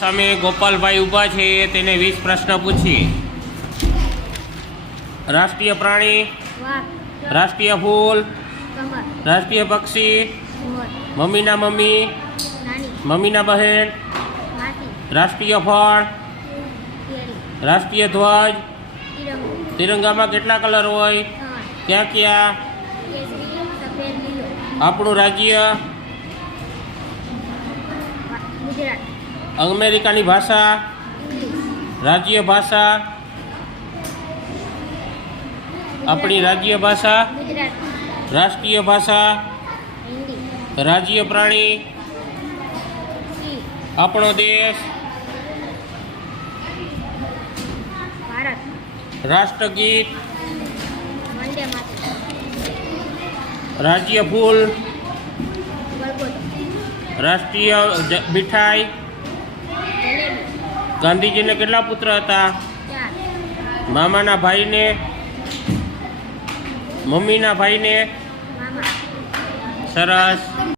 સામે ગોપાલભાઈ ઊભા છે, તેને 20 પ્રશ્ન પૂછી. રાષ્ટ્રીય પ્રાણી, રાષ્ટ્રીય ફૂલ, રાષ્ટ્રીય પક્ષી, મમ્મીના મમ્મી, મમ્મીના બહેન, રાષ્ટ્રીય ફળ, રાષ્ટ્રીય ધ્વજ, તિરંગામાં કેટલા કલર હોય, ક્યાં ક્યાં, આપણું રાજ્ય, અમેરિકાની ભાષા, રાજ્ય ભાષા, આપણી રાજ્ય ભાષા, રાષ્ટ્રીય ભાષા, રાજ્ય પ્રાણી, આપણો દેશ, રાષ્ટ્રગીત, રાજ્ય ફૂલ, રાષ્ટ્રીય મીઠાઈ, ગાંધીજીને કેટલા પુત્ર હતા, મામાના ભાઈને, મમ્મીના ભાઈને. સરસ.